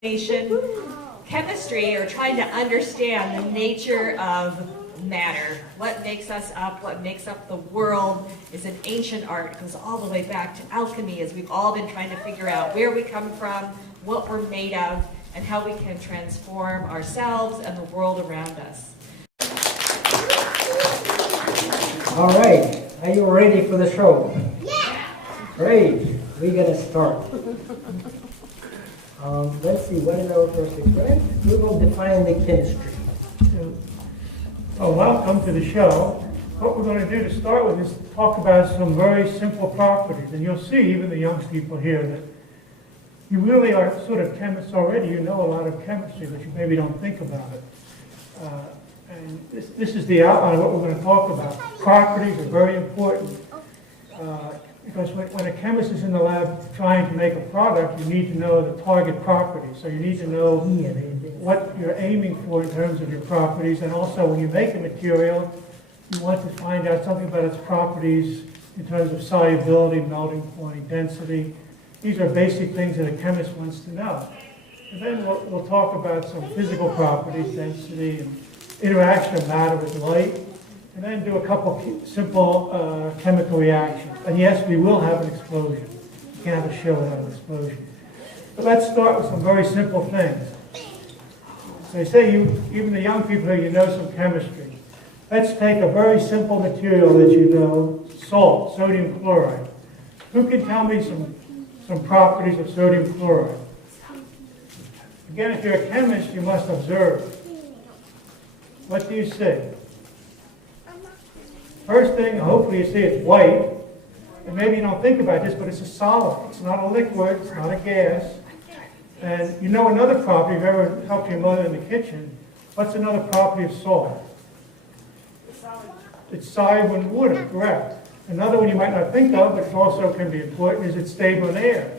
Nation, chemistry, or trying to understand the nature of matter. What makes us up, what makes up the world is an ancient art. It goes all the way back to alchemy, as we've all been trying to figure out where we come from, what we're made of, and how we can transform ourselves and the world around us. All right, are you ready for the show? Yeah! Great, we're gonna start. Let's see, what is our first experiment? We will define the chemistry. So welcome to the show. What we're going to do to start with is talk about some very simple properties. And you'll see, even the young people here, that you really are sort of chemists already. You know a lot of chemistry, but you maybe don't think about it. And this is the outline of what we're going to talk about. Properties are very important. Because when a chemist is in the lab trying to make a product, you need to know the target properties. So you need to know what you're aiming for in terms of your properties. And also when you make a material, you want to find out something about its properties in terms of solubility, melting point, density. These are basic things that a chemist wants to know. And then we'll talk about some physical properties, density, and interaction of matter with light. And then do a couple simple chemical reactions. And yes, we will have an explosion. You can't have a show without an explosion. But let's start with some very simple things. So I say, even the young people here, you know some chemistry. Let's take a very simple material that you know, salt, sodium chloride. Who can tell me some properties of sodium chloride? Again, if you're a chemist, you must observe. What do you see? First thing, hopefully you see it's white. And maybe you don't think about this, but it's a solid. It's not a liquid, it's not a gas. And you know another property, if you ever helped your mother in the kitchen, what's another property of salt? It's soluble in water, correct. Another one you might not think of, but it also can be important, is it's stable in air.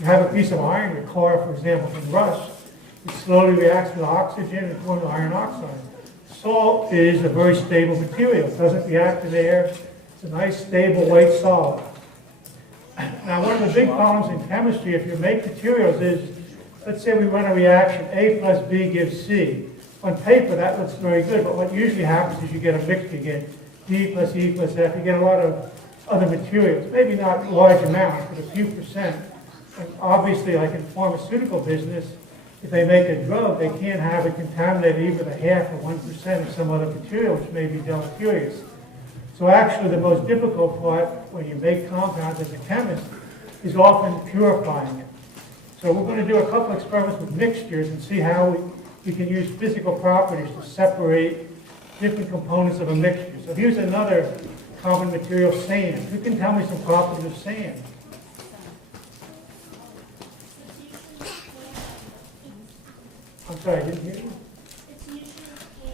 You have a piece of iron, your car, for example, can rust. It slowly reacts with oxygen and forms iron oxide. Salt is a very stable material. It doesn't react in air. It's a nice, stable, white solid. Now, one of the big problems in chemistry, if you make materials, is, let's say we run a reaction, A plus B gives C. On paper, that looks very good, but what usually happens is you get a mixture. You get D plus E plus F. You get a lot of other materials, maybe not large amounts, but a few percent. And obviously, like in pharmaceutical business, if they make a drug, they can't have it contaminated even a half or 1% of some other material, which may be deleterious. So actually, the most difficult part when you make compounds as a chemist is often purifying it. So we're going to do a couple experiments with mixtures and see how we can use physical properties to separate different components of a mixture. So here's another common material, sand. Who can tell me some properties of sand? I'm sorry, I didn't hear you. It's usually pure.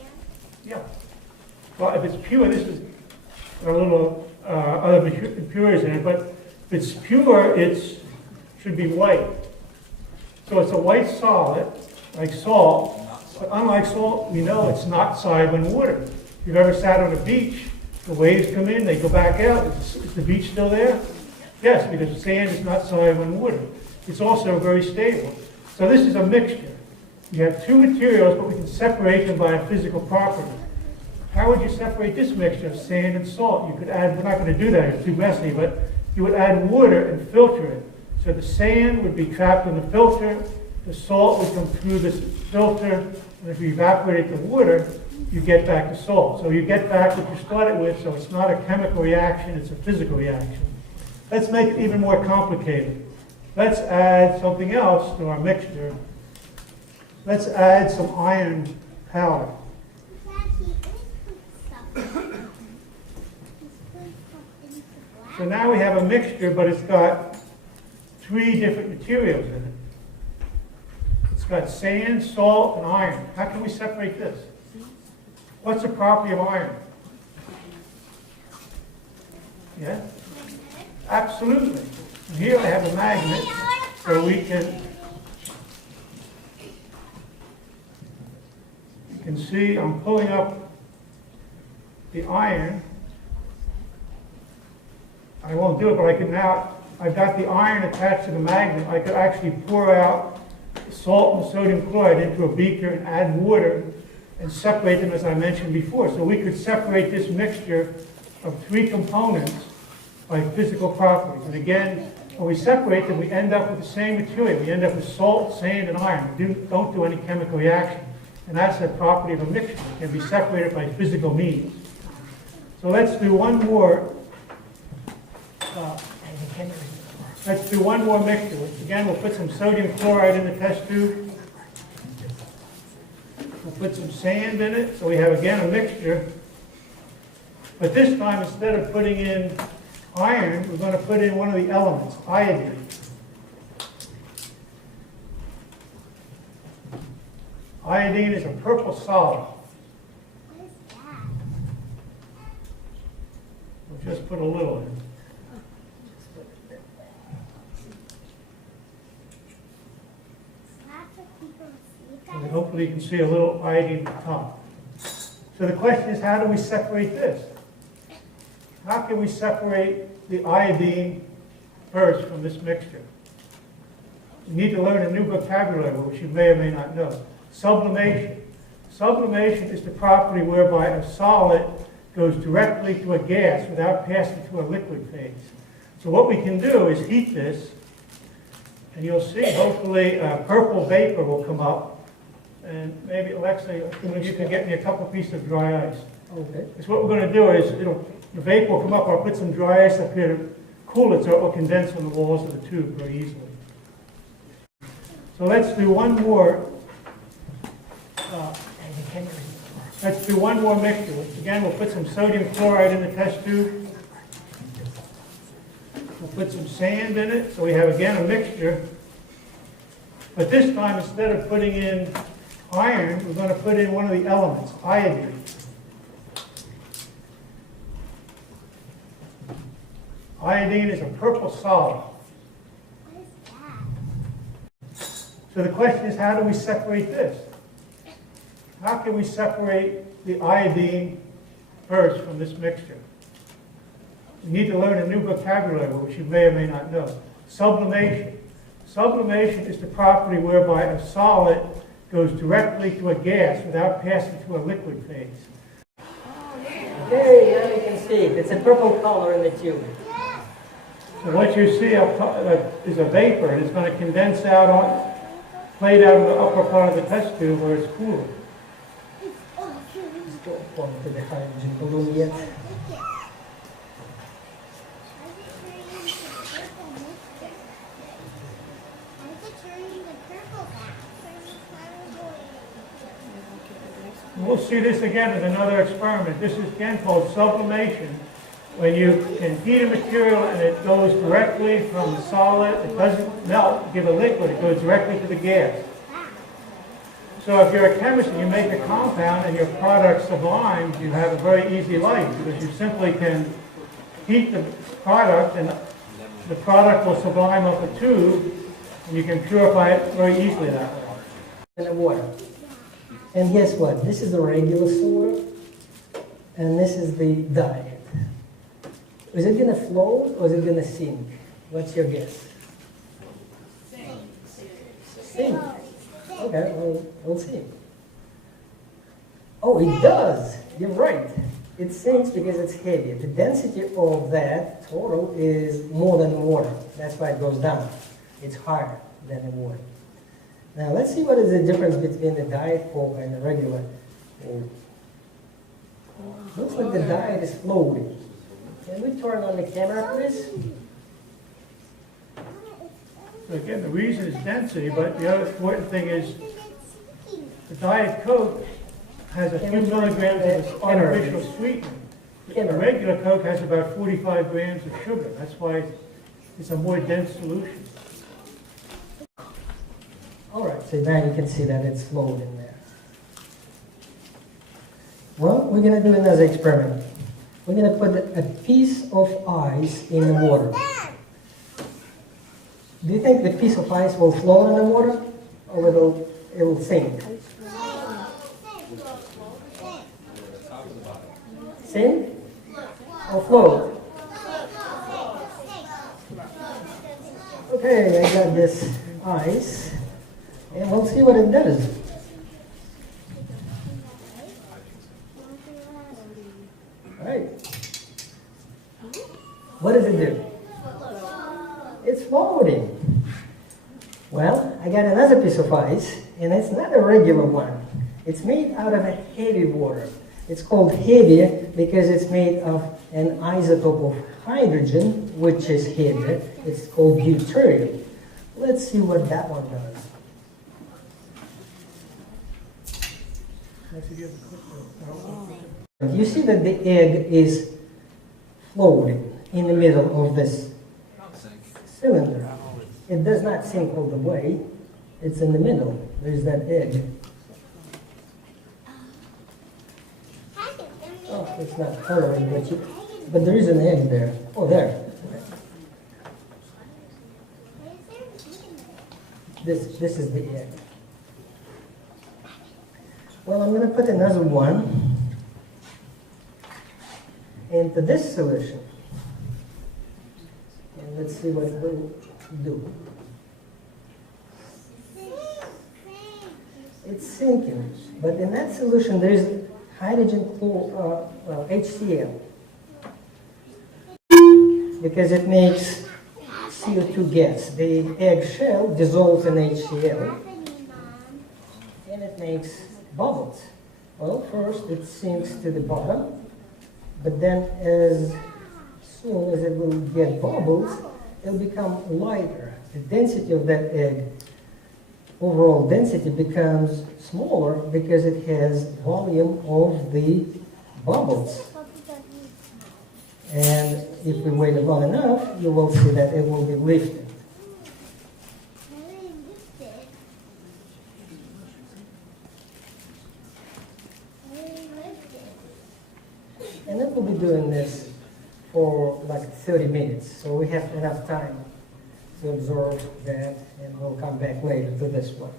Yeah. Well, if it's pure, this is a little other impurities in it, but if it's pure, it should be white. So it's a white solid, like salt, but unlike salt, we know it's not soluble in water. If you've ever sat on a beach, the waves come in, they go back out. Is the beach still there? Yes, because sand is not soluble in water. It's also very stable. So this is a mixture. You have two materials, but we can separate them by a physical property. How would you separate this mixture of sand and salt? You could add, we're not going to do that, it's too messy, but you would add water and filter it. So the sand would be trapped in the filter, the salt would come through this filter, and if you evaporate the water, you get back the salt. So you get back what you started with, so it's not a chemical reaction, it's a physical reaction. Let's make it even more complicated. Let's add something else to our mixture. Let's add some iron powder. So now we have a mixture, but it's got three different materials in it. It's got sand, salt, and iron. How can we separate this? What's the property of iron? Yeah? Absolutely. And here I have a magnet, so we can see I'm pulling up the iron. I won't do it, but I can now, I've got the iron attached to the magnet. I could actually pour out salt and sodium chloride into a beaker and add water and separate them as I mentioned before. So we could separate this mixture of three components by physical properties. And again, when we separate them, we end up with the same material. We end up with salt, sand, and iron. We don't do any chemical reaction. And that's a property of a mixture. It can be separated by physical means. So let's do one more. Let's do one more mixture. Again, we'll put some sodium chloride in the test tube. We'll put some sand in it. So we have, again, a mixture. But this time, instead of putting in iron, we're going to put in one of the elements, iodine. Iodine is a purple solid. What is that? We'll just put a little in. Lots of people see And that. hopefully you can see a little iodine at the top. So the question is, how do we separate this? How can we separate the iodine first from this mixture? You need to learn a new vocabulary, which you may or may not know. Sublimation. Sublimation is the property whereby a solid goes directly to a gas without passing through a liquid phase. So what we can do is heat this, and you'll see hopefully a purple vapor will come up. And maybe, Alexa, you can get me a couple pieces of dry ice. Okay. Because what we're going to do is, the vapor will come up. I'll put some dry ice up here to cool it so it will condense on the walls of the tube very easily. So let's do one more. Let's do one more mixture. Again, we'll put some sodium chloride in the test tube. We'll put some sand in it. So we have, again, a mixture. But this time, instead of putting in iron, we're going to put in one of the elements, iodine. Iodine is a purple solid. What is that? So the question is, how do we separate this? How can we separate the iodine first from this mixture? You need to learn a new vocabulary, which you may or may not know. Sublimation. Sublimation is the property whereby a solid goes directly to a gas without passing through a liquid phase. Okay, now you can see it. It's a purple color in the tube. So what you see up top is a vapor, and it's going to condense out, played out in the upper part of the test tube where it's cooler. Let's go on to the hydrogen balloon yet. We'll see this again in another experiment. This is again called sublimation. When you can heat a material and it goes directly from the solid, it doesn't melt, give a liquid, it goes directly to the gas. So if you're a chemist and you make a compound and your product sublimes, you have a very easy life because you simply can heat the product and the product will sublime up a tube and you can purify it very easily that way. In the water. And guess what? This is the regular soda, and this is the diet. Is it going to float or is it going to sink? What's your guess? Sink. Okay, well, we'll see. Oh, it does. You're right. It sinks because it's heavier. The density of that total is more than the water. That's why it goes down. It's higher than the water. Now let's see what is the difference between the Diet Coke and the regular Coke. Looks like the diet is floating. Can we turn on the camera, please? So again, the reason is density, but the other important thing is the Diet Coke has a few milligrams of artificial sweetener. The regular Coke has about 45 grams of sugar. That's why it's a more dense solution. All right, so now you can see that it's floating there. Well, we're going to do another experiment. We're going to put a piece of ice in the water. Do you think the piece of ice will float in the water or it will sink? Sink or float? Okay, I got this ice. And we'll see what it does. All right. What does it do? It's floating. Well, I got another piece of ice, and it's not a regular one. It's made out of a heavy water. It's called heavy because it's made of an isotope of hydrogen, which is heavy. It's called deuterium. Let's see what that one does. You see that the egg is floating in the middle of this cylinder. It does not sink all the way. It's in the middle. There's that egg. Oh, it's not coloring, but there is an egg there. Oh, there. This is the egg. Well, I'm going to put another one into this solution. And let's see what it will do. It's sinking, but in that solution there is hydrogen HCl, because it makes CO2 gas. The egg shell dissolves in HCl, and it makes bubbles. Well, first it sinks to the bottom, but then as soon as it will get bubbles, it'll become lighter. The density of that egg, overall density, becomes smaller because it has volume of the bubbles. And if we wait long enough, you will see that it will be lifted. And then we'll be doing this for like 30 minutes, so we have enough time to absorb that, and we'll come back later to this one.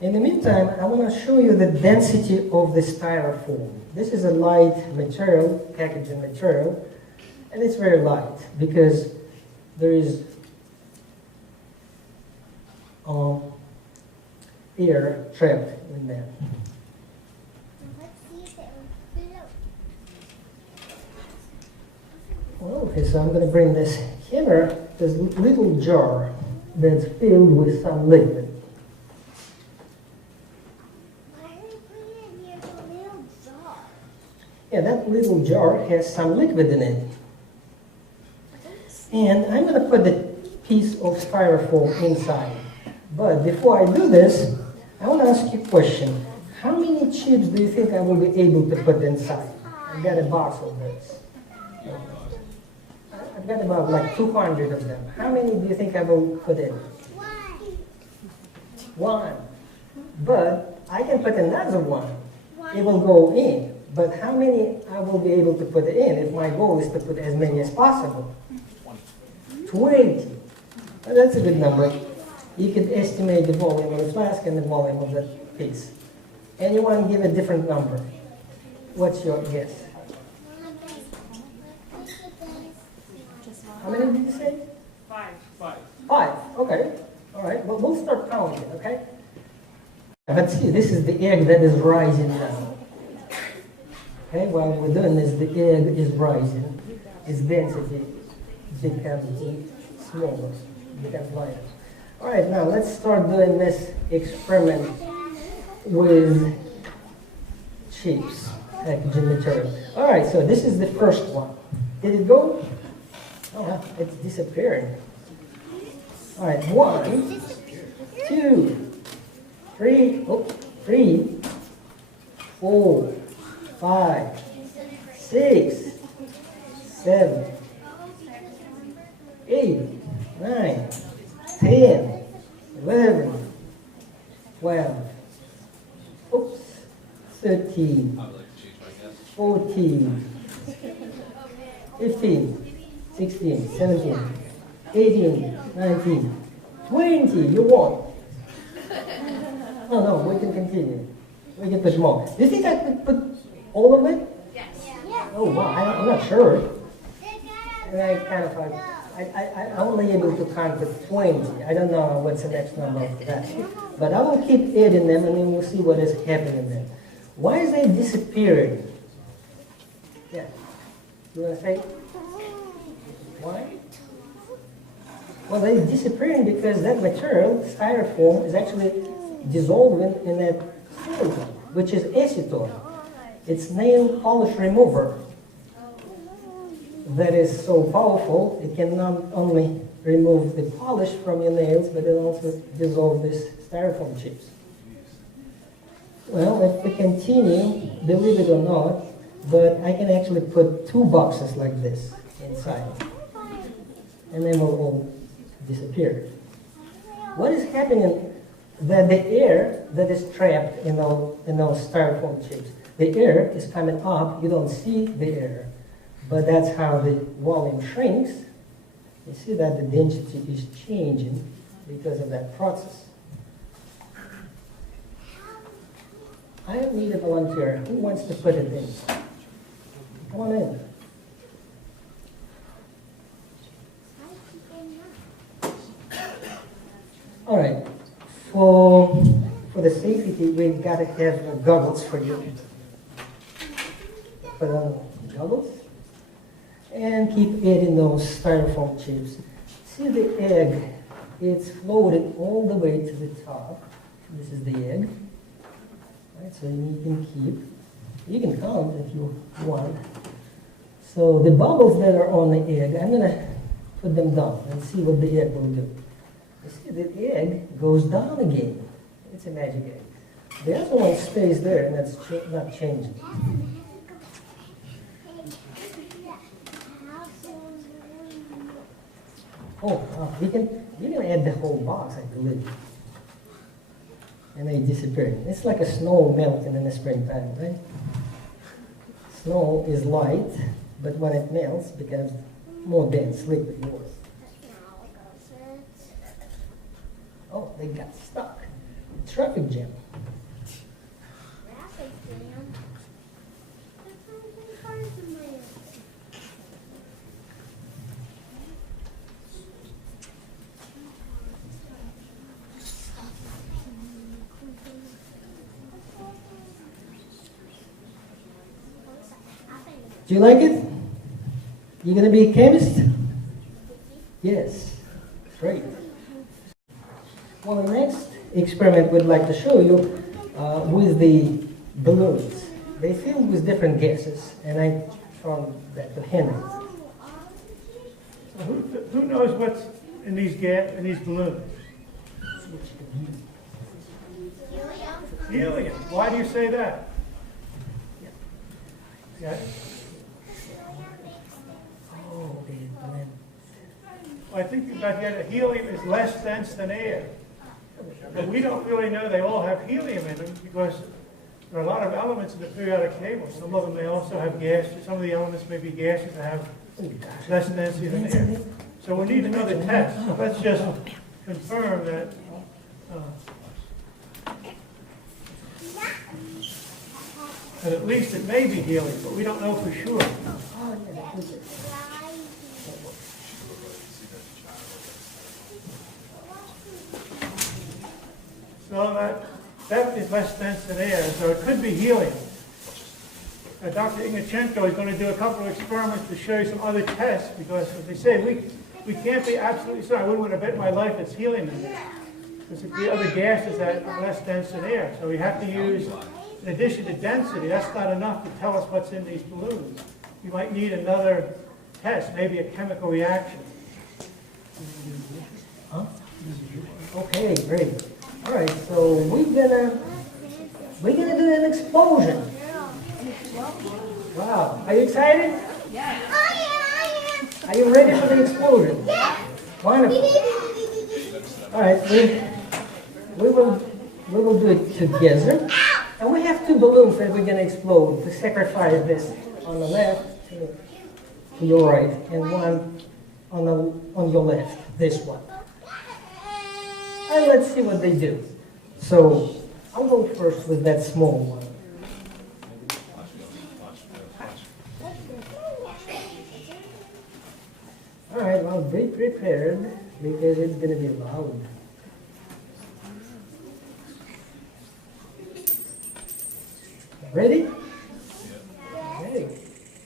In the meantime, I want to show you the density of the styrofoam. This is a light material, packaging material, and it's very light because there is air trapped in there. Well, okay, so I'm going to bring this here, this little jar that's filled with some liquid. Why are you putting it in a little jar? Yeah, that little jar has some liquid in it. And I'm going to put the piece of styrofoam inside. But before I do this, I want to ask you a question. How many chips do you think I will be able to put inside? I've got a box of this. I've got about like 200 of them. How many do you think I will put in? One. But I can put another one. It will go in. But how many I will be able to put in if my goal is to put as many as possible? 20. Well, that's a good number. You could estimate the volume of the flask and the volume of that piece. Anyone give a different number? What's your guess? How many did you say? 5. 5. Okay. All right. Well, we'll start counting, okay? But see, this is the egg that is rising now. Okay, while we're doing this, the egg is rising. Its density becomes smaller, becomes lighter. All right, now let's start doing this experiment with chips, packaging material. All right, so this is the first one. Did it go? Oh, it's disappearing. All right, 1, 2, 3, 4, 5, 6, 7, 8, 9, 10, 11, 12, 13, 14, 15, 16, 17, 18, 19, 20. You won. No, we can continue. We can put more. Do you think I could put all of it? Yes. Oh, wow, I'm not sure. And I kind of like, I'm only able to count to 20. I don't know what's the next number of that. But I will keep adding them and then we'll see what is happening there. Why is they disappearing? Yeah. You want to say? Why? Well, they're disappearing because that material, styrofoam, is actually dissolving in that silicone, which is acetone. It's nail polish remover that is so powerful, it can not only remove the polish from your nails, but it also dissolve these styrofoam chips. Well, if we continue, believe it or not, but I can actually put 2 boxes like this inside, and they will all disappear. What is happening? That the air that is trapped in those styrofoam chips, the air is coming up. You don't see the air, but that's how the volume shrinks. You see that the density is changing because of that process. I need a volunteer. Who wants to put it in? Come on in. All right. For the safety, we've got to have goggles for you. Put on goggles. And keep adding those styrofoam chips. See the egg? It's floated all the way to the top. This is the egg. Right, so you can keep. You can count if you want. So the bubbles that are on the egg, I'm going to put them down and see what the egg will do. You see, the egg goes down again. It's a magic egg. The other one stays there, and that's not changing. You can add the whole box, I believe. And they disappear. It's like a snow melting in the springtime, right? Snow is light, but when it melts, it becomes more dense, liquid more. Oh, they got stuck. Traffic jam. Do you like it? You gonna be a chemist? Yes. Great. Well, the next experiment we'd like to show you with the balloons. They filled with different gases, and I found that to Henry. So who knows what's in these balloons? Helium. Why do you say that? Yeah. Oh, they blend. Well, I think you've got here that helium is less dense than air. But we don't really know they all have helium in them because there are a lot of elements in the periodic table. Some of them may also have gases. Some of the elements may be gases that have less density than air. So we need another test. So let's just confirm that. That at least it may be helium, but we don't know for sure. So that is less dense than air, so it could be helium. Dr. Ignachenko is going to do a couple of experiments to show you some other tests, because as they say, we can't be absolutely certain. I wouldn't want to bet my life it's helium in there. Because if the other gases that are less dense than air. So we have to use, in addition to density, that's not enough to tell us what's in these balloons. You might need another test, maybe a chemical reaction. Huh? Okay, great. All right, so we're gonna do an explosion. Wow, are you excited? Are you ready for the explosion? Wonderful. All right, we will do it together. And we have 2 balloons that we're gonna explode to sacrifice this on the left to your right, and one on your left, this one. And let's see what they do. So I'll go first with that small one. All right, well, be prepared because it's going to be loud. Ready? Ready.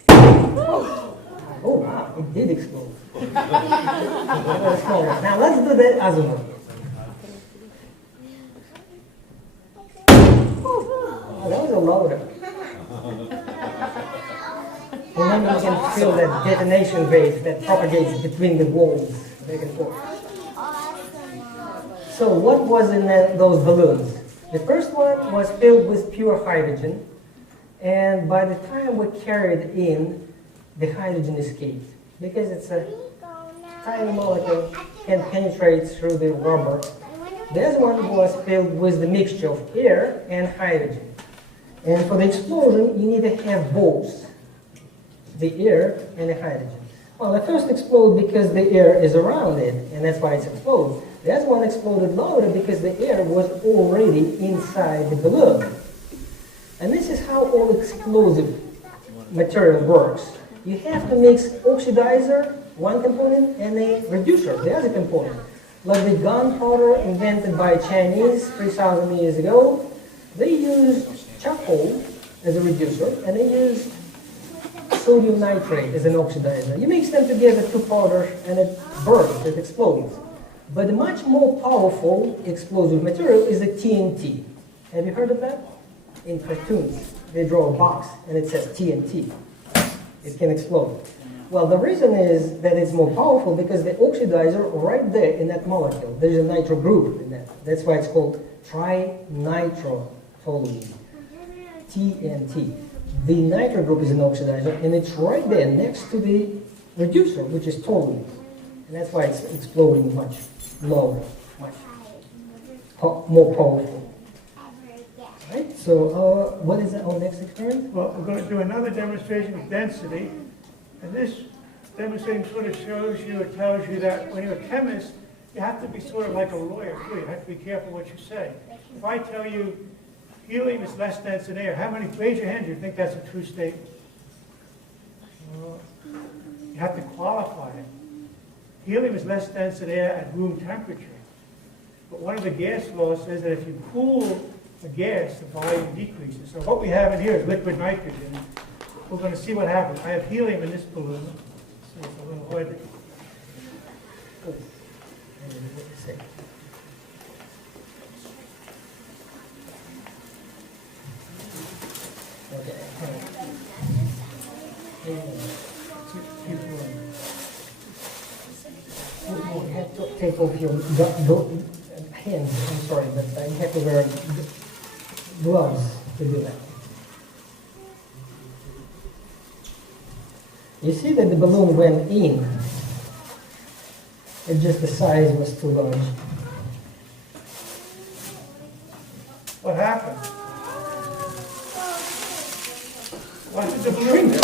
Oh, wow, it did explode. Now let's do the other one. Oh, that was a louder. Remember, you can feel that detonation wave that propagates between the walls, back and forth. So what was in those balloons? The first one was filled with pure hydrogen, and by the time we carried in, the hydrogen escaped. Because it's a tiny molecule, can penetrate through the rubber. The other one was filled with the mixture of air and hydrogen. And for the explosion, you need to have both, the air and the hydrogen. Well, it first exploded because the air is around it, and that's why it's exploded. The other one exploded louder because the air was already inside the balloon. And this is how all explosive material works. You have to mix oxidizer, one component, and a reducer, the other component. Like the gunpowder invented by Chinese 3,000 years ago, they used charcoal as a reducer, and they used sodium nitrate as an oxidizer. You mix them together, two powders, and it burns, it explodes. But the much more powerful explosive material is the TNT. Have you heard of that? In cartoons, they draw a box, and it says TNT. It can explode. Well, the reason is that it's more powerful because the oxidizer right there in that molecule, there's a nitro group in that. That's why it's called trinitrotoluene, TNT. The nitro group is an oxidizer, and it's right there next to the reducer, which is toluene. And that's why it's exploding much louder, much more powerful. Right? So what is our next experiment? Well, we're going to do another demonstration of density. And this demonstration sort of shows you, or tells you that when you're a chemist, you have to be sort of like a lawyer, too. You have to be careful what you say. If I tell you helium is less dense than air, how many, raise your hand, do you think that's a true statement? You have to qualify it. Helium is less dense than air at room temperature. But one of the gas laws says that if you cool a gas, the volume decreases. So what we have in here is liquid nitrogen. We're going to see what happens. I have helium in this balloon. So it's a little hard to... You have to take off your hands, I'm sorry, but you have to wear gloves to do that. You see that the balloon went in. It's just the size was too large. What happened? Why did the balloon go?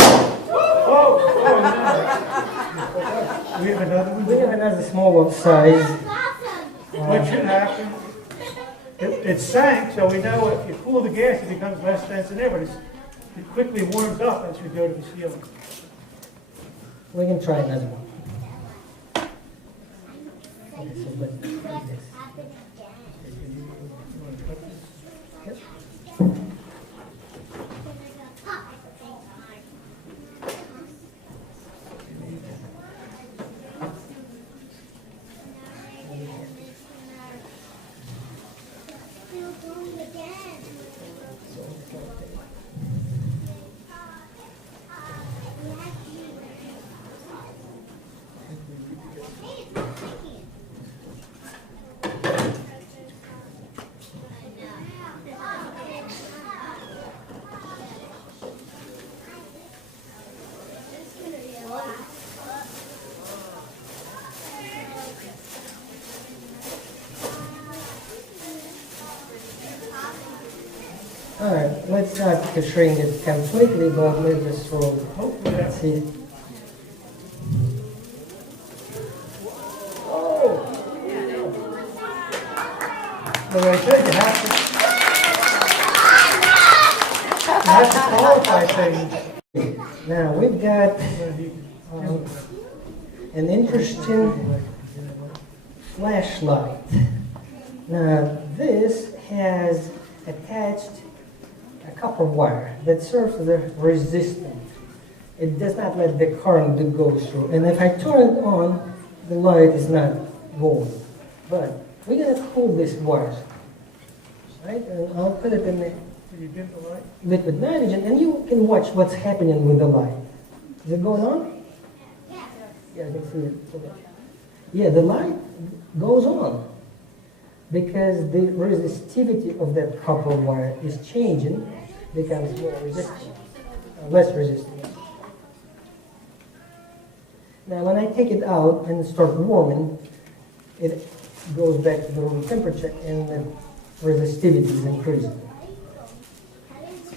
Oh, no. We have another one? We have another smaller size. What should happen? It sank, so we know if you cool the gas, it becomes less dense than air, but it quickly warms up as you go to the ceiling. We can try another one. Okay, so let's do this. Yep. All right, let's not to shrink it completely, but let's just roll it. Hopefully Let's that's... see. Oh! But I said you have to qualify things. Now we've got an interesting flashlight. Now, this has attached a copper wire that serves as a resistant. It does not let the current to go through. And if I turn it on, the light is not going. But we're going to cool this wire. Right? And I'll put it in the Can you dim the light? liquid nitrogen, and you can watch what's happening with the light. Is it going on? Yeah, I can see it. Yeah, the light goes on because the resistivity of that copper wire is changing, becomes more resistant, less resistant. Now, when I take it out and start warming, it goes back to the room temperature and the resistivity is increasing.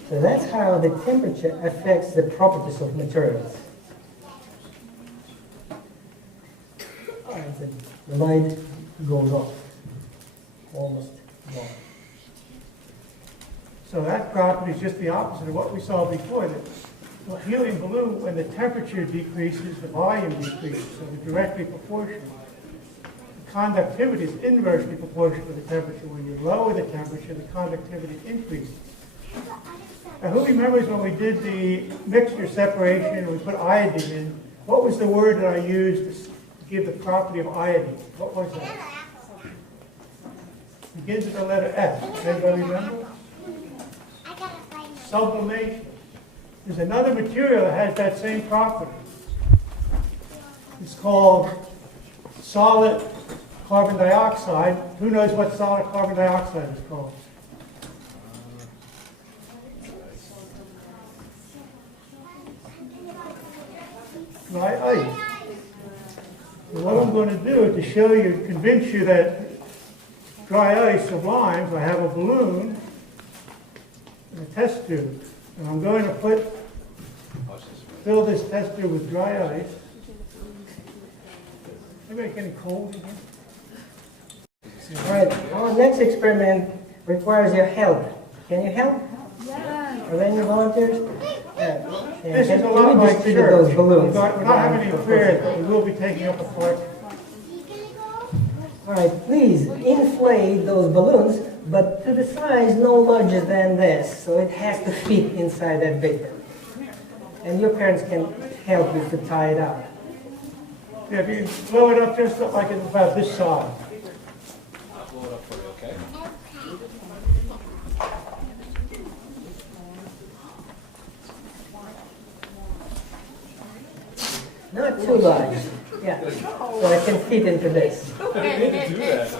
So that's how the temperature affects the properties of materials. All right, the light goes off, almost gone. So that property is just the opposite of what we saw before. The helium balloon, when the temperature decreases, the volume decreases, so they're directly proportional. The conductivity is inversely proportional to the temperature. When you lower the temperature, the conductivity increases. Now, who remembers when we did the mixture separation and we put iodine in, what was the word that I used to give the property of iodine? What was that? Begins with the letter F. Anybody remember? Sublimation. There's another material that has that same property. It's called solid carbon dioxide. Who knows what solid carbon dioxide is called? Dry ice. And what I'm going to do to show you, convince you that dry ice sublimes, I have a balloon and a test tube. And I'm going to fill this test tube with dry ice. Anybody getting cold again? All right, our next experiment requires your help. Can you help? Yeah. Are there any volunteers? This is a Can lot we like distribute church. those balloons? We're not having any prayers, but we will be taking up a part. All right, please inflate those balloons, but to the size no larger than this, so it has to fit inside that beaker. And your parents can help you to tie it up. Yeah, if you blow it up just like it's about this size. I'll blow it up for you, okay? Not too large. Yeah, so it can fit into this. I didn't need to do that.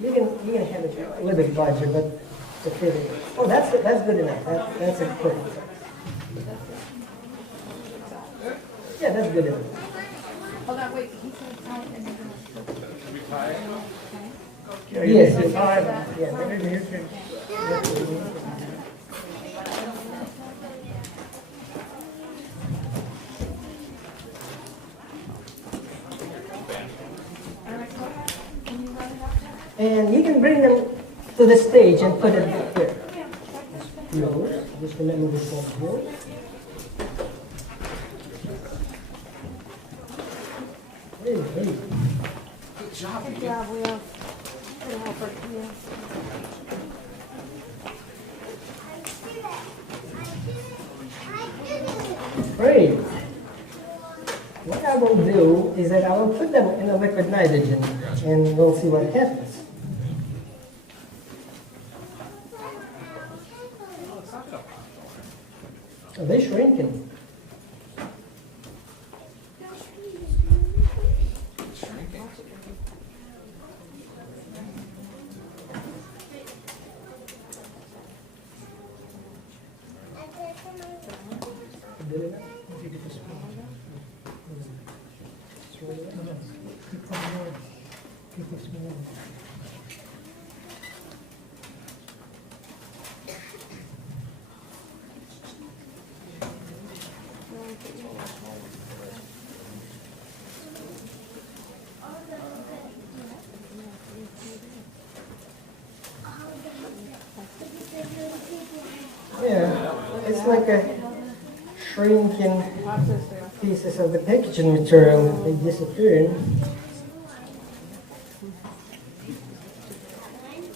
You can have it a little bit larger, but to fit in. Oh, that's good enough. That's a perfect size. Yeah, that's good enough. Hold on, wait, he said tie and then Should we tie it? Yeah, you Yes, need to yes. tie them. Yeah. Maybe you can. And you can bring them to the stage and put it here. Yours. Just remember this one here. Hey, hey. Good job, Good you job, Will. Good helper, yeah. Great. What I will do is that I will put them in a liquid nitrogen and we'll see what happens. Oh, they're shrinking. It's shrinking. Good enough? Yeah, it's like a shrinking Watch this there. pieces of the packaging material, they disappear.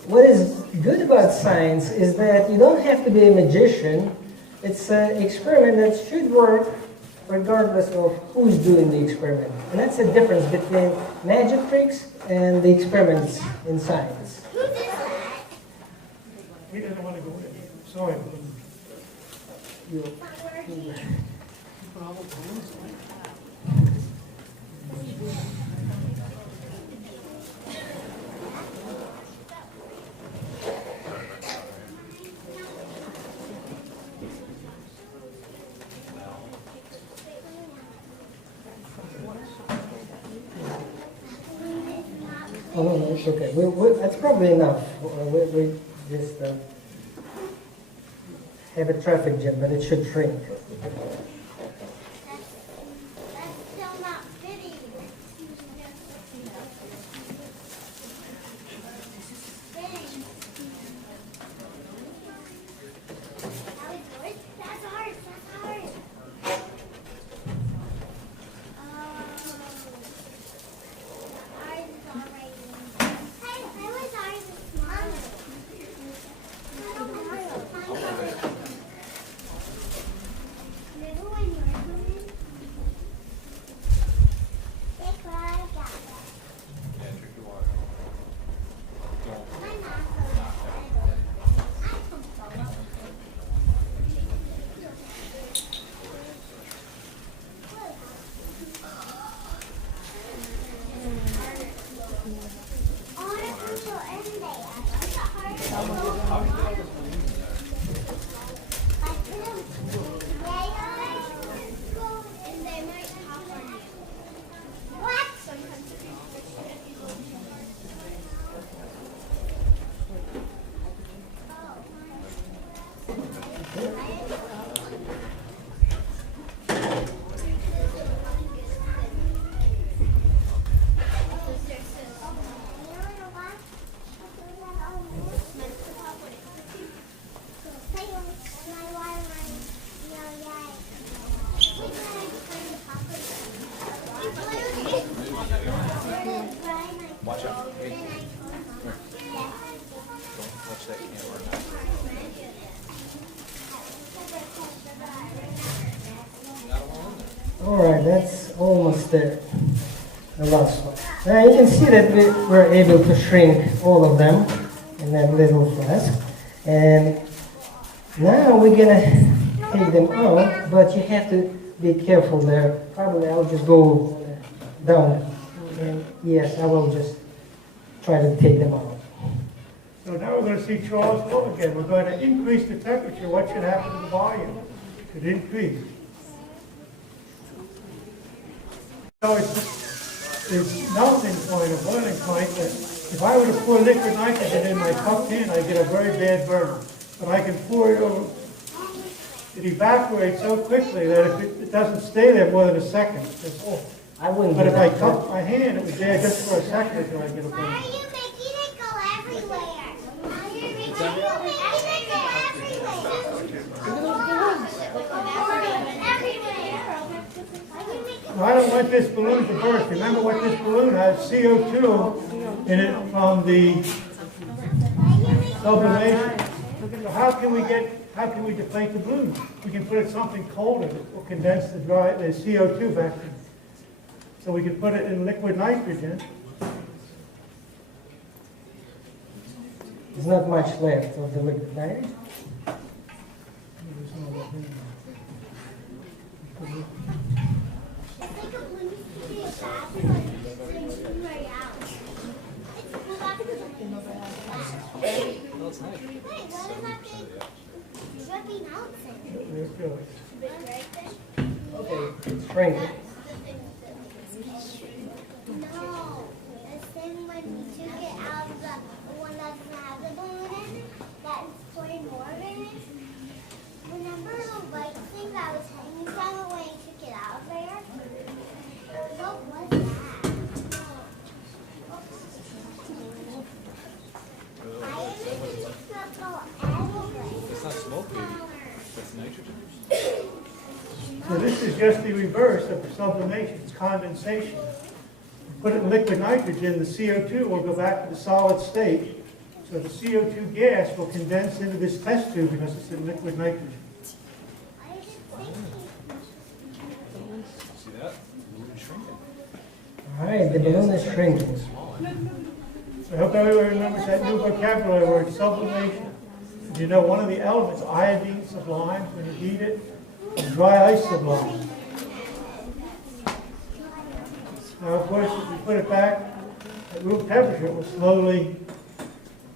What is good about science is that you don't have to be a magician. It's an experiment that should work regardless of who's doing the experiment. And that's the difference between magic tricks and the experiments in science. He doesn't want to go in. Sorry. Oh, no, it's okay. That's probably enough. We just have a traffic jam, but it should shrink. That's still not fitting. Fitting. That was yours? That's ours. That's ours. Ours is already. Hey, why was ours smaller? Remember when yours was in? Take what I got. Yeah, drink your water. My mom goes, I can follow. Artificial end day. What's the hardest one? I put them way on, and they might hop on you. What? Sometimes Watch out. Hey. Don't touch that camera. All right, that's almost there. The last one. Now you can see that we were able to shrink all of them in that little flask. And now we're gonna take them out, but you have to be careful there. Probably I'll just go down. And yes, I will just try to take them out. So now we're going to see Charles flow again. We're going to increase the temperature. What should happen to the volume? It should increase. So it's melting point, a boiling point, that if I were to pour liquid nitrogen in my cup can, I get a very bad burn. But I can pour it over, it evaporates so quickly that if it doesn't stay there more than a second, it's off. I wouldn't. But do if I that. cup my hand, it would there just for a second until I get a Why burn. are you making it go everywhere? Why are you making it go everywhere? Well, I don't want this balloon to burst. Remember what this balloon has, CO2 in it from the sublimation. So how can we deflate the balloon? We can put it something colder that will condense the CO2 back. So we can put it in liquid nitrogen. There's not much left of the liquid nitrogen. There it goes. Okay, it's shrinking. No, it's then when we took it out of the one that doesn't have the balloon in it, that is pouring more in it. Remember the white thing that was hanging from it when you took it out of there? What was that? Why is it just not go everywhere? It's not smoke, baby. It's nitrogen. So this is just the reverse of sublimation, it's condensation. Put it in liquid nitrogen, the CO2 will go back to the solid state. So the CO2 gas will condense into this test tube because it's in liquid nitrogen. See that? Balloon shrinking. All right, the balloon is shrinking. I hope everyone remembers that new vocabulary word, sublimation. Did you know one of the elements, iodine sublimes when you heat it, and dry ice sublimes. Now, of course, if you put it back at room temperature, it will slowly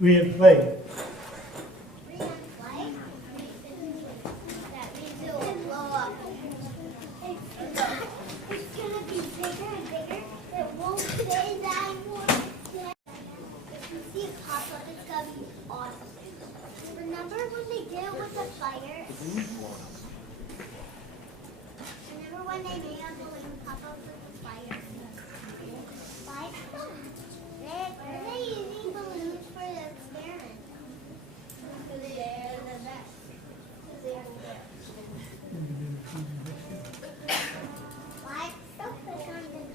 reinflate. That means it will blow up. It's gonna be bigger and bigger. It won't stay that warm. If you see it pop up, it's gonna be awesome. Remember when they did it with the fire? Remember when they made a balloon pop up with the fire? Why? They're using balloons for the experiment. Because they are the best. Because they are the best. Why? Because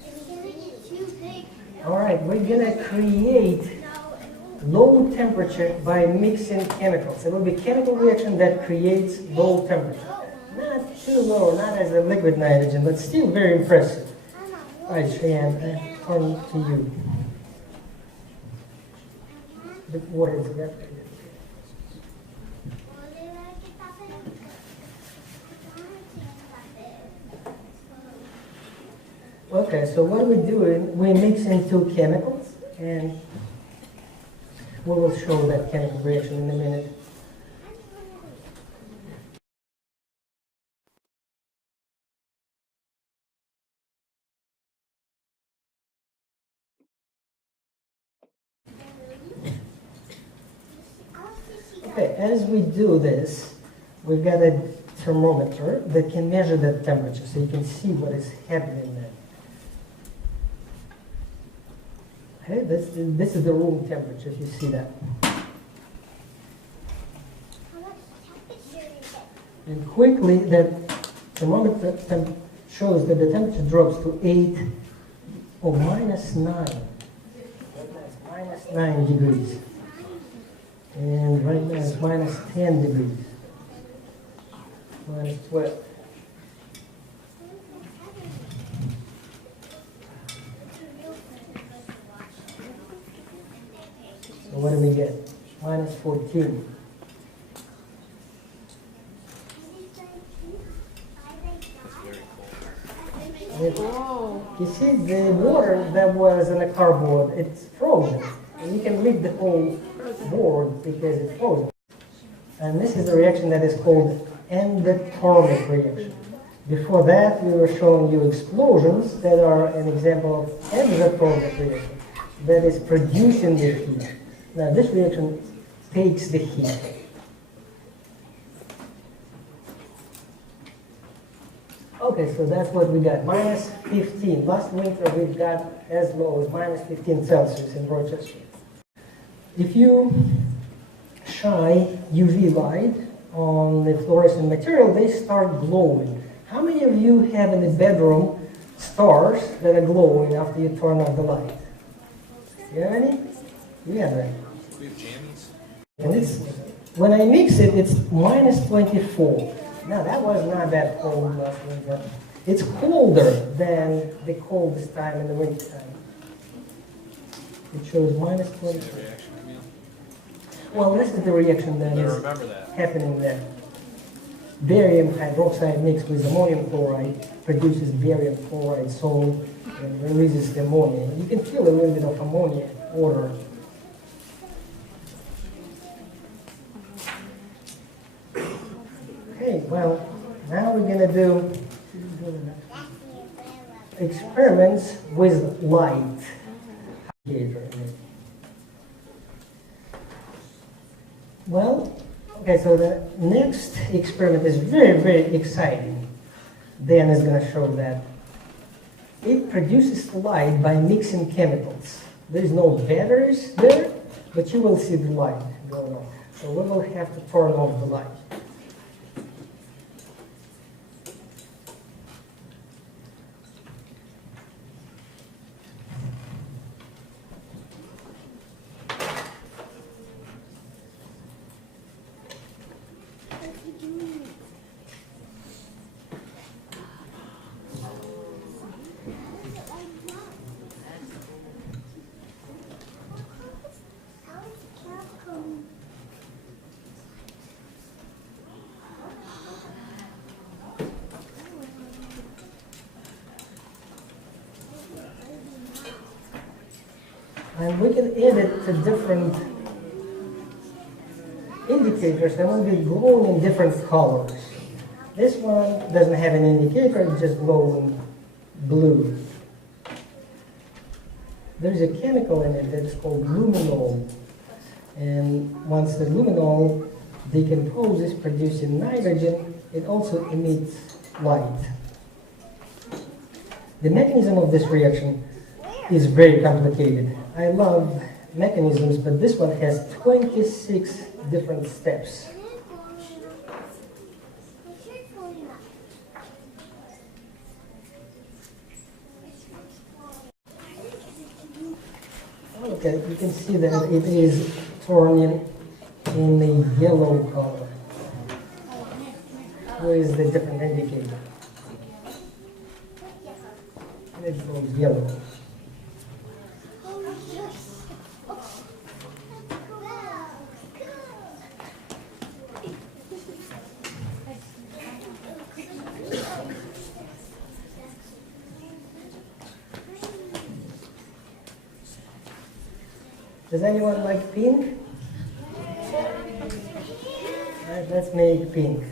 it's gonna get too big. All right, we're gonna create low temperature by mixing chemicals. It will be a chemical reaction that creates low temperature. Not too low, not as a liquid nitrogen, but still very impressive. All right, Cheyenne, I turn to you. The water is evaporated. Okay, so what we're doing, we're mixing two chemicals, and we will show that chemical reaction in a minute. Okay, as we do this, we've got a thermometer that can measure that temperature, so you can see what is happening there. Okay, this is the room temperature, if you see that. And quickly, that thermometer shows that the temperature drops to 8 or minus 9. That's minus 9 degrees. And right now it's minus 10 degrees. Minus 12. So what do we get? Minus 14. You see, the water that was in the cardboard, it's frozen. And you can read the whole board because it's frozen. And this is the reaction that is called endothermic reaction. Before that, we were showing you explosions that are an example of exothermic reaction, that is producing the heat. Now, this reaction takes the heat. Okay, so that's what we got, minus 15. Last winter we got as low as minus 15 Celsius in Rochester. If you shine UV light on the fluorescent material, they start glowing. How many of you have in the bedroom stars that are glowing after you turn on the light? You have any? You have that. We have jammies. And it's, when I mix it, it's minus 24. Now, that was not that cold last winter. It's colder than the coldest time in the winter time. It shows minus 24. See that reaction, Camille? Well, this is the reaction that Better is remember that. happening there. Barium hydroxide mixed with ammonium chloride produces barium chloride salt and releases the ammonia. You can feel a little bit of ammonia odor. Okay, well, now we're going to do experiments with light. Well, okay, so the next experiment is very, very exciting. Dan is going to show that. It produces light by mixing chemicals. There is no batteries there, but you will see the light going on. So we will have to turn off the light. And we can add it to different indicators that will be glowing in different colors. This one doesn't have an indicator, it's just glowing blue. There's a chemical in it that's called luminol. And once the luminol decomposes, producing nitrogen, it also emits light. The mechanism of this reaction is very complicated. I love mechanisms, but this one has 26 different steps. Okay, you can see that it is turning in the yellow color. Where is the different indicator? It goes yellow. Does anyone like pink? Alright, let's make pink.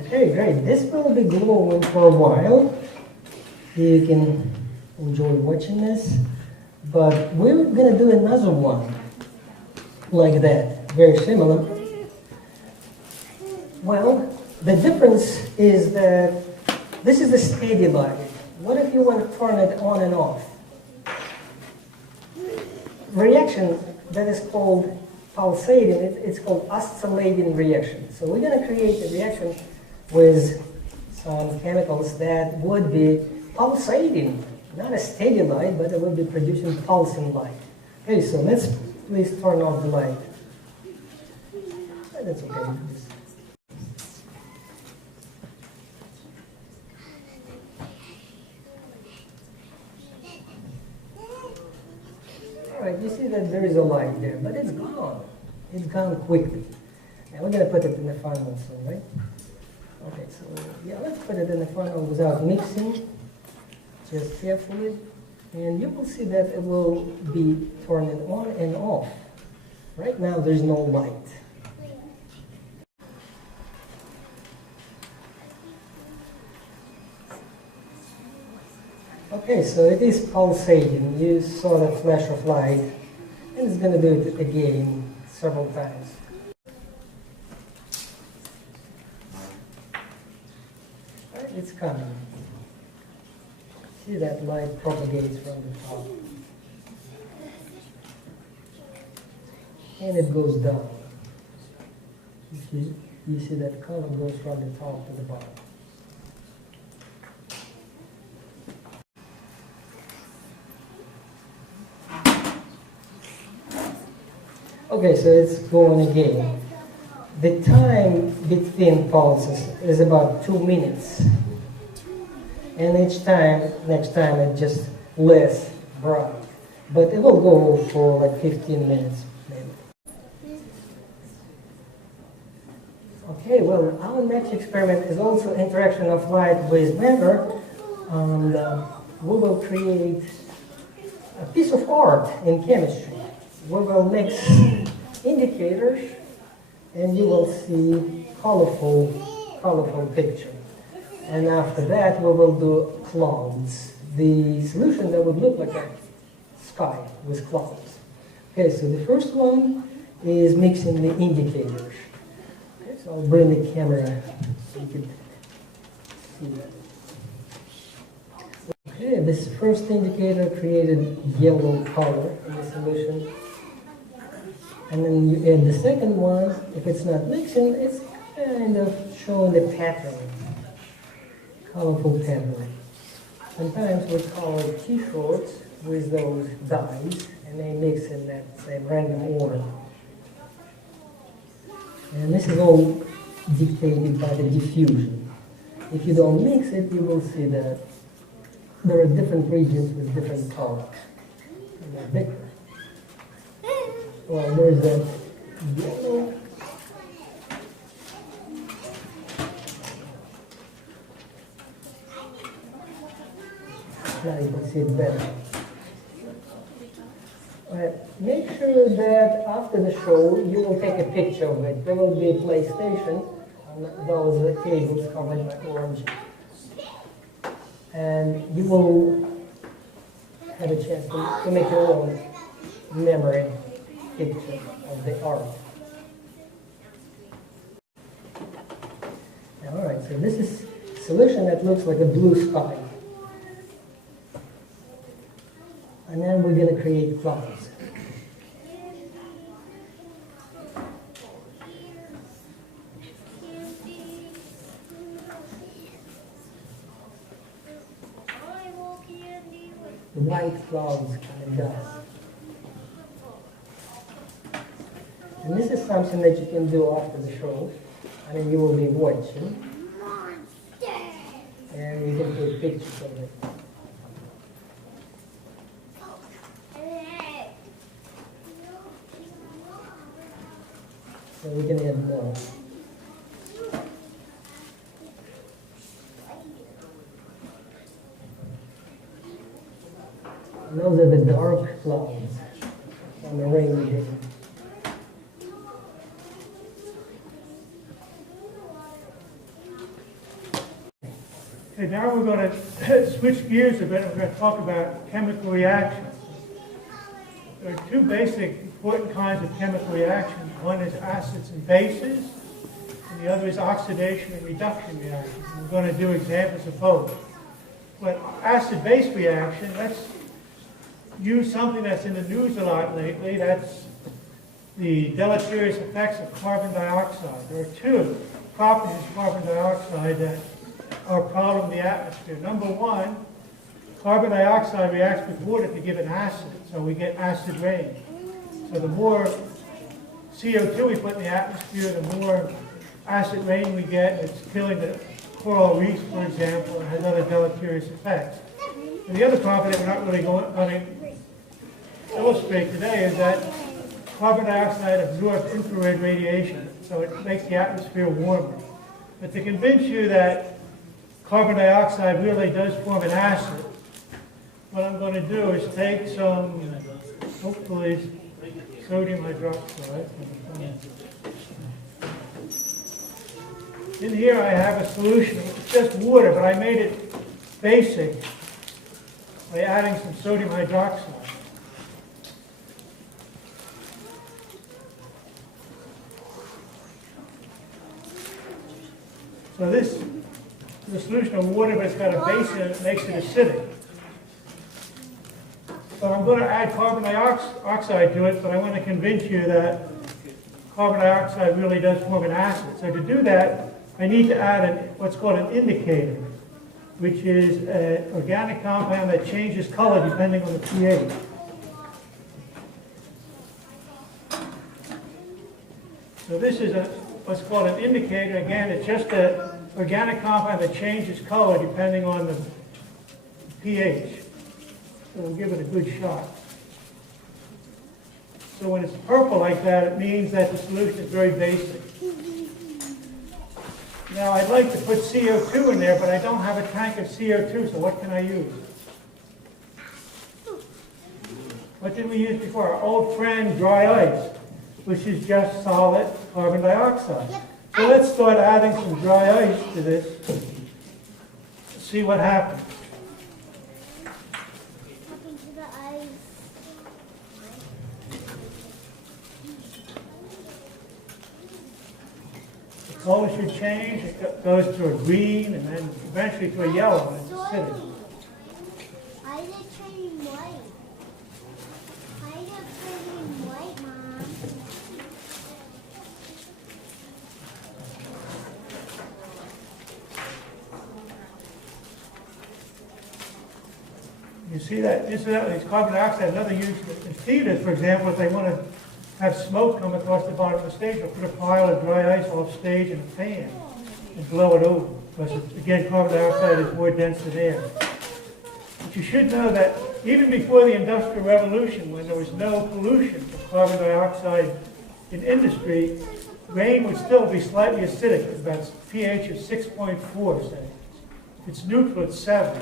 Okay, great. This will be glowing for a while. You can enjoy watching this. But we're going to do another one like that, very similar. Well, the difference is that this is the steady light. What if you want to turn it on and off? Reaction that is called pulsating, it's called oscillating reaction. So we're going to create a reaction with some chemicals that would be pulsating, not a steady light, but it will be producing pulsing light. Okay, so let's please turn off the light. That's okay. All right, you see that there is a light there, but it's gone. It's gone quickly. And we're going to put it in the funnel soon, right? Okay, so yeah, let's put it in the funnel without mixing, just carefully. And you will see that it will be turning on and off. Right now, there's no light. Okay, so it is pulsating. You saw the flash of light, and it's going to do it again several times. Right, it's coming. See that light propagates from the top. And it goes down. You see that color goes from the top to the bottom. Okay, so it's going again. The time between pulses is about 2 minutes. And each time, next time, it's just less bright. But it will go for like 15 minutes, maybe. Okay, well, our next experiment is also interaction of light with matter. And we will create a piece of art in chemistry. We will mix indicators, and you will see colorful picture. And after that, we will do clouds. The solution that would look like a sky with clouds. Okay, so the first one is mixing the indicators. Okay, so I'll bring the camera so you can see that. Okay, this first indicator created yellow color in the solution. And then you add the second one. If it's not mixing, it's kind of showing the pattern. Colorful pattern. Sometimes we color t-shirts with those dyes, and they mix in that same random order. And this is all dictated by the diffusion. If you don't mix it, you will see that there are different regions with different colors. And they're bigger. Well, there's that yellow. Now you can see it better. Make sure that after the show you will take a picture of it. There will be a PlayStation on those cables covered by orange. And you will have a chance to make your own memory picture of the art. Alright, so this is a solution that looks like a blue sky. And then we're going to create clouds. The white clouds coming down. And this is something that you can do after the show. I mean, you will be watching. And you can take pictures of it. So we can add more. And those are the dark clouds on the rainy day. Okay, now we're going to switch gears a bit. We're going to talk about chemical reactions. There are two basic important kinds of chemical reactions. One is acids and bases, and the other is oxidation and reduction reactions. And we're going to do examples of both. But acid-base reaction, let's use something that's in the news a lot lately. That's the deleterious effects of carbon dioxide. There are two properties of carbon dioxide that are a problem in the atmosphere. Number one, carbon dioxide reacts with water to give it acid, so we get acid rain. So the more CO2 we put in the atmosphere, the more acid rain we get. It's killing the coral reefs, for example, and has other deleterious effects. And the other property that we're not really going to illustrate today is that carbon dioxide absorbs infrared radiation, so it makes the atmosphere warmer. But to convince you that carbon dioxide really does form an acid, what I'm going to do is take some, hopefully, sodium hydroxide. In here I have a solution. It's just water, but I made it basic by adding some sodium hydroxide. So this is a solution of water, but it's got a base in it that makes it acidic. So I'm going to add carbon dioxide to it, but I want to convince you that carbon dioxide really does form an acid. So to do that, I need to add what's called an indicator, which is an organic compound that changes color depending on the pH. So this is what's called an indicator. Again, it's just an organic compound that changes color depending on the pH. So we'll give it a good shot. So when it's purple like that, it means that the solution is very basic. Now I'd like to put CO2 in there, but I don't have a tank of CO2, so what can I use? What did we use before? Our old friend dry ice, which is just solid carbon dioxide. So let's start adding some dry ice to this, see what happens. The color should change. It goes to a green and then eventually to a yellow when it's acidic. Why is it turning white? Why is it turning white, Mom? You see that, incidentally, it's carbon dioxide. Another use in theaters, for example, if they want to have smoke come across the bottom of the stage, they'll put a pile of dry ice off stage and a fan. and blow it over. Because, again, carbon dioxide is more dense than air. But you should know that even before the Industrial Revolution, when there was no pollution from carbon dioxide in industry, rain would still be slightly acidic, with about pH of 6.4, say. If it's neutral, it's 7.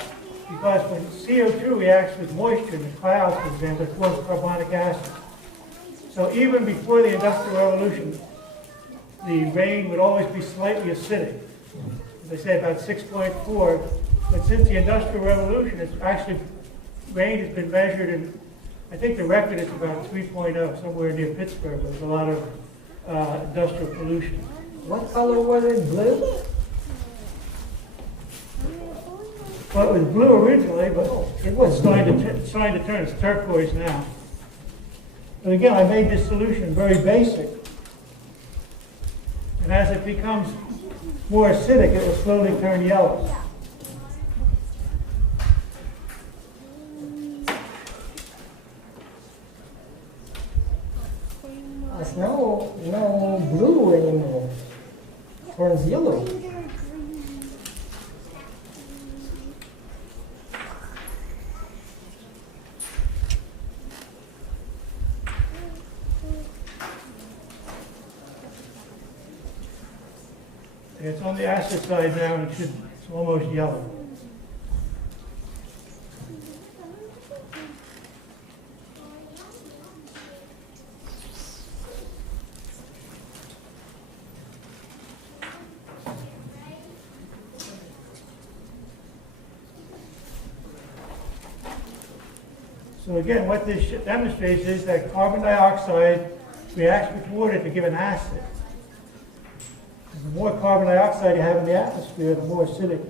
Because when CO2 reacts with moisture in the clouds, for example, it forms carbonic acid. So even before the Industrial Revolution, the rain would always be slightly acidic. As I say, about 6.4. But since the Industrial Revolution, it's actually, rain has been measured in, I think the record is about 3.0, somewhere near Pittsburgh. There's a lot of industrial pollution. What color was it? Blue? Well, it was blue originally, but It was it's starting to turn. It's turquoise now. But again, I made this solution very basic. And as it becomes more acidic, it will slowly turn yellow. It's no blue anymore. It turns yellow. It's on the acid side now, and it's almost yellow. So again, what this demonstrates is that carbon dioxide reacts with water to give an acid. And the more carbon dioxide you have in the atmosphere, the more acidic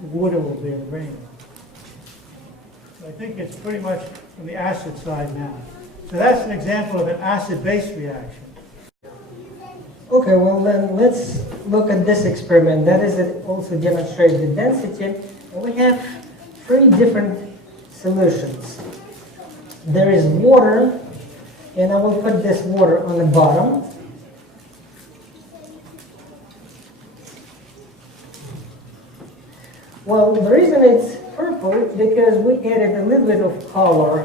the water will be in rain. So I think it's pretty much from the acid side now. So that's an example of an acid-base reaction. Okay, well then let's look at this experiment. That is, it also demonstrates the density. And we have 3 different solutions. There is water, and I will put this water on the bottom. Well, the reason it's purple because we added a little bit of color,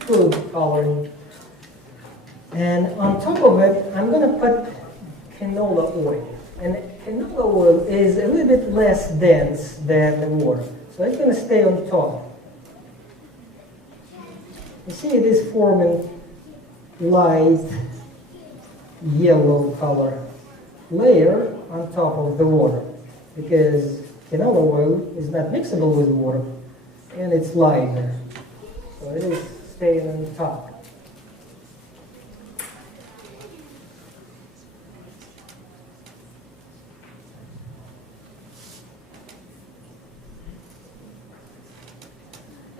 food coloring. And on top of it, I'm going to put canola oil. And canola oil is a little bit less dense than the water. So it's going to stay on top. You see it is forming light yellow color layer on top of the water because canola oil is not mixable with water and it's lighter. So it is staying on top.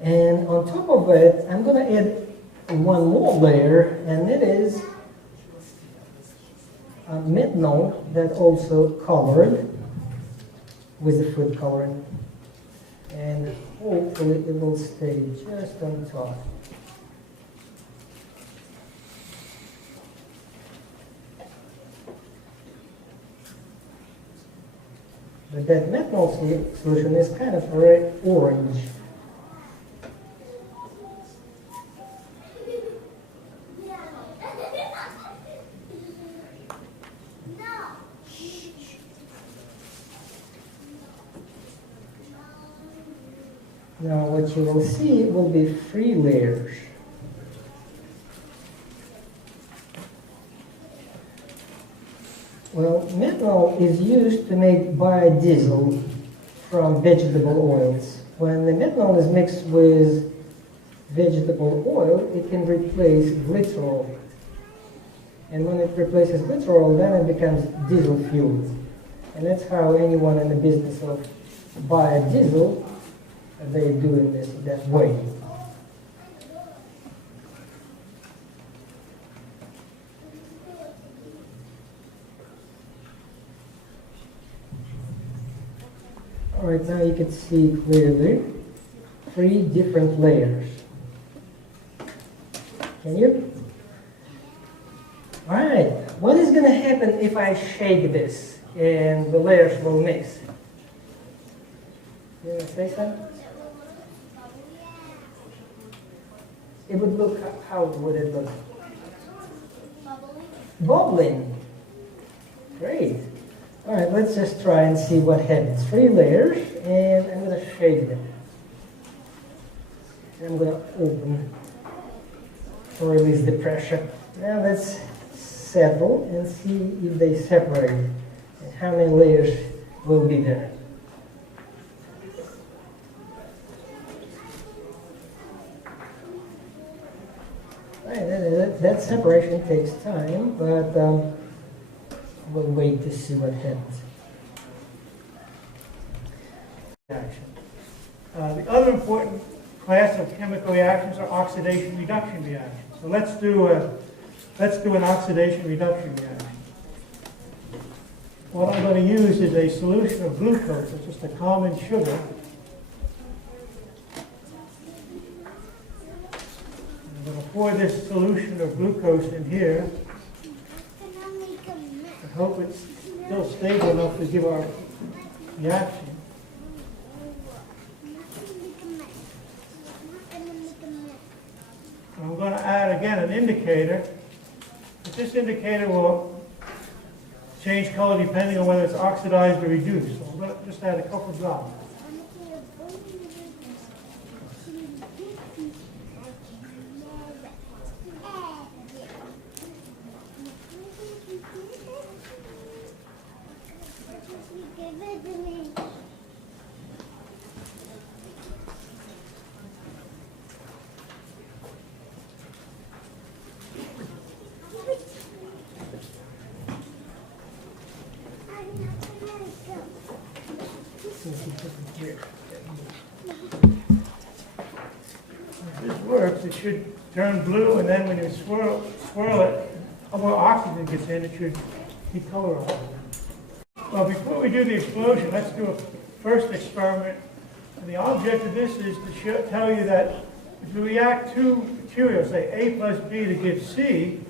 And on top of it, I'm going to add one more layer, and it is methanol that also colored with the food coloring. And hopefully it will stay just on top. But that methanol solution is kind of very orange. Now what you will see will be 3 layers. Well, methanol is used to make biodiesel from vegetable oils. When the methanol is mixed with vegetable oil, it can replace glycerol. And when it replaces glycerol, then it becomes diesel fuel. And that's how anyone in the business of biodiesel, they do it this that way. All right, now you can see clearly 3 different layers. Can you? All right, what is going to happen if I shake this? and the layers will mix. You want to say something? It would look, how would it look? Bubbling. Great. All right, let's just try and see what happens. 3 layers, and I'm going to shake them. I'm going to open to release the pressure. Now let's settle and see if they separate and how many layers will be there. Right, that separation takes time, but we'll wait to see what happens. Reaction. The other important class of chemical reactions are oxidation reduction reactions. So let's do an oxidation reduction reaction. What I'm going to use is a solution of glucose. It's just a common sugar. I'm going to pour this solution of glucose in here. I hope it's still stable enough to give our reaction. I'm going to add again an indicator. But this indicator will change color depending on whether it's oxidized or reduced. So I'm going to just add a couple drops. If this works, it should turn blue, and then when you swirl it, more oxygen gets in, it should decolorize. Well, before we do the explosion, let's do a first experiment. And the object of this is to tell you that if you react two materials, say A plus B to give C,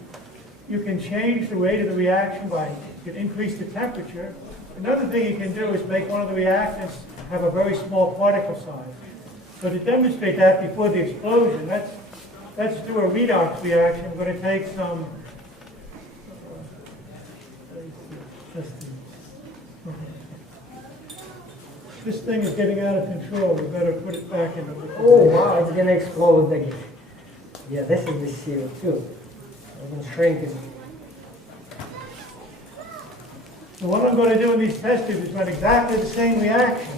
you can change the rate of the reaction by, you can increase the temperature. Another thing you can do is make one of the reactants have a very small particle size. So to demonstrate that before the explosion, let's do a redox reaction. I'm going to take some, this thing is getting out of control. We better put it back in the liquid. Oh wow, it's going to explode again. Yeah, this is the CO2. I can shrink it. So what I'm going to do in these test tubes is run exactly the same reaction,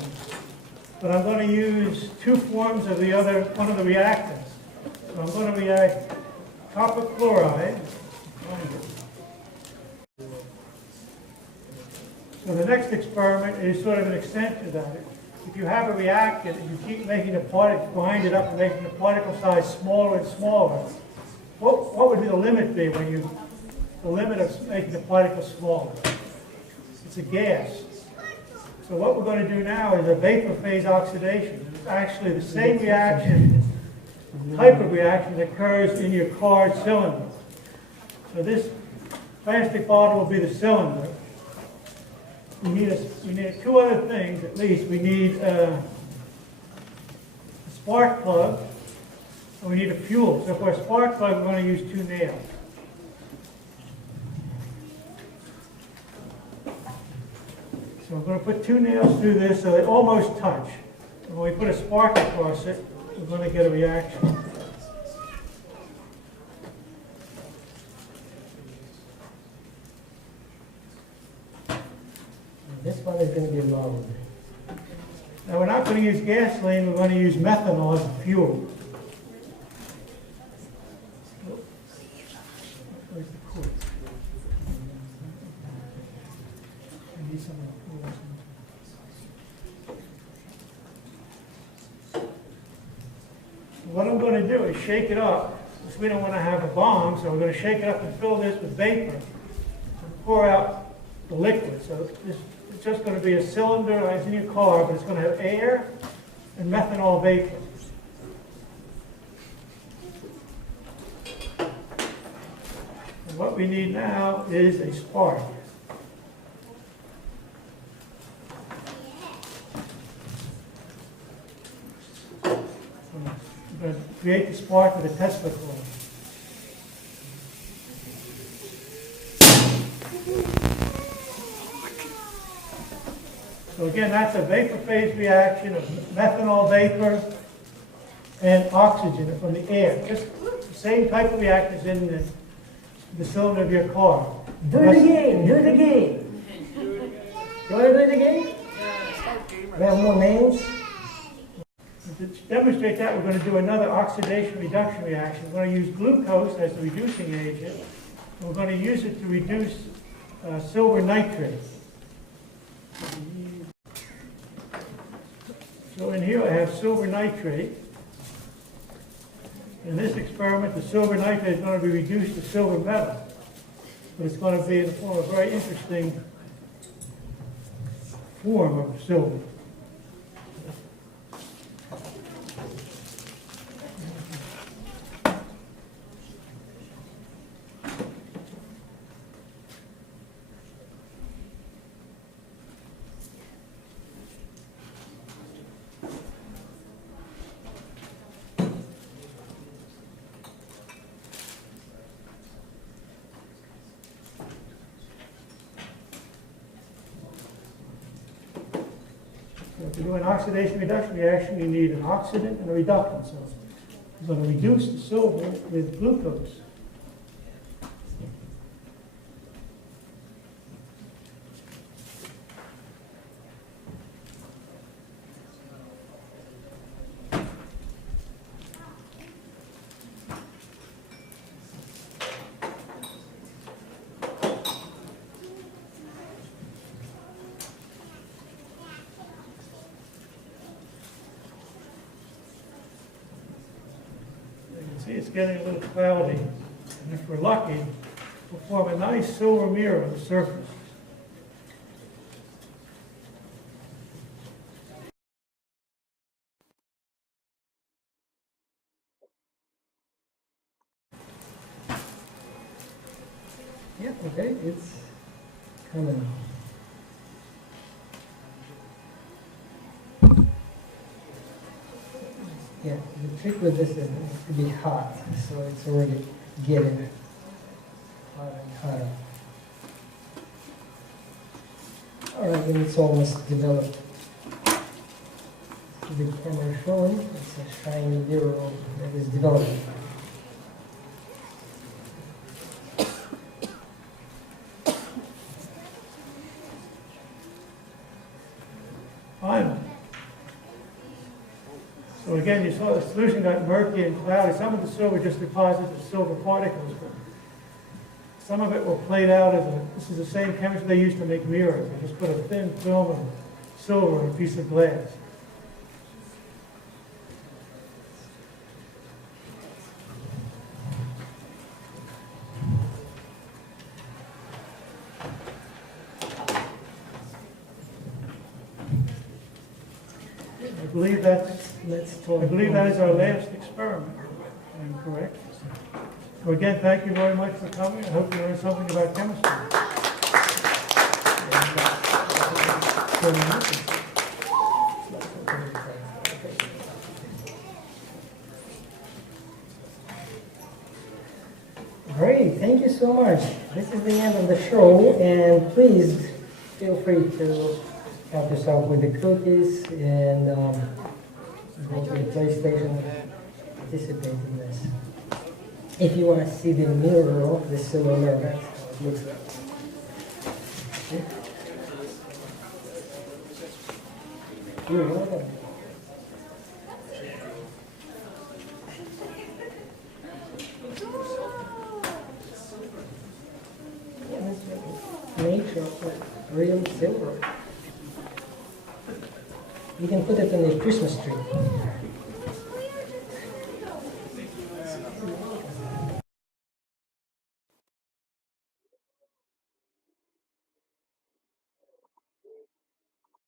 but I'm going to use two forms of one of the reactants. So I'm going to react copper chloride. So the next experiment is sort of an extension of that. If you have a reactant and you keep making the particle, grind it up and making the particle size smaller and smaller, what would the limit be the limit of making the particle smaller? It's a gas. So what we're going to do now is a vapor phase oxidation. It's actually the same reaction, type of reaction that occurs in your car's cylinder. So this plastic bottle will be the cylinder. We need two other things at least. We need a spark plug, and we need a fuel. So for a spark plug, we're going to use 2 nails. So we're going to put 2 nails through this so they almost touch. And when we put a spark across it, we're going to get a reaction. This one is going to be loud. Now we're not going to use gasoline, we're going to use methanol as a fuel. Where's the cord? I need some of the cords. What I'm going to do is shake it up, because we don't want to have a bomb, so we're going to shake it up and fill this with vapor and pour out the liquid. So this is just going to be a cylinder like in your car, but it's going to have air and methanol vapor. And what we need now is a spark. going to create the spark with a Tesla coil. So again, that's a vapor phase reaction of methanol vapor and oxygen from the air. Just the same type of reaction as in the cylinder of your car. Do it again, do it again. You want to do it again? We have more names. To demonstrate that, we're going to do another oxidation reduction reaction. We're going to use glucose as the reducing agent. We're going to use it to reduce silver nitrate. So in here I have silver nitrate. In this experiment, the silver nitrate is going to be reduced to silver metal. But it's going to be in the form of a very interesting form of silver. To do an oxidation reduction reaction, you need an oxidant and a reductant. So we're going to reduce the silver with glucose. See, it's getting a little cloudy, and if we're lucky, we'll form a nice silver mirror on the surface. Yeah, okay, it's coming. Yeah, the trick with this is to be hot, so it's already getting hotter and hotter. All right, and it's almost developed. The camera showing, it's a shiny mirror that is developing. Final. So again, you saw the solution got murky and cloudy. Some of the silver just deposits as silver particles, but some of it will plate out as this is the same chemistry they use to make mirrors. They just put a thin film of silver on a piece of glass. I believe that is our last experiment. I'm correct. So again, thank you very much for coming. I hope you learned something about chemistry. Great, thank you so much. This is the end of the show, and please feel free to help yourself with the cookies and go to the PlayStation, participate in this. If you want to see the mural, the silver mirror, that's how it looks like. You're welcome. Yeah, that's nature of real silver. You can put it on the Christmas tree.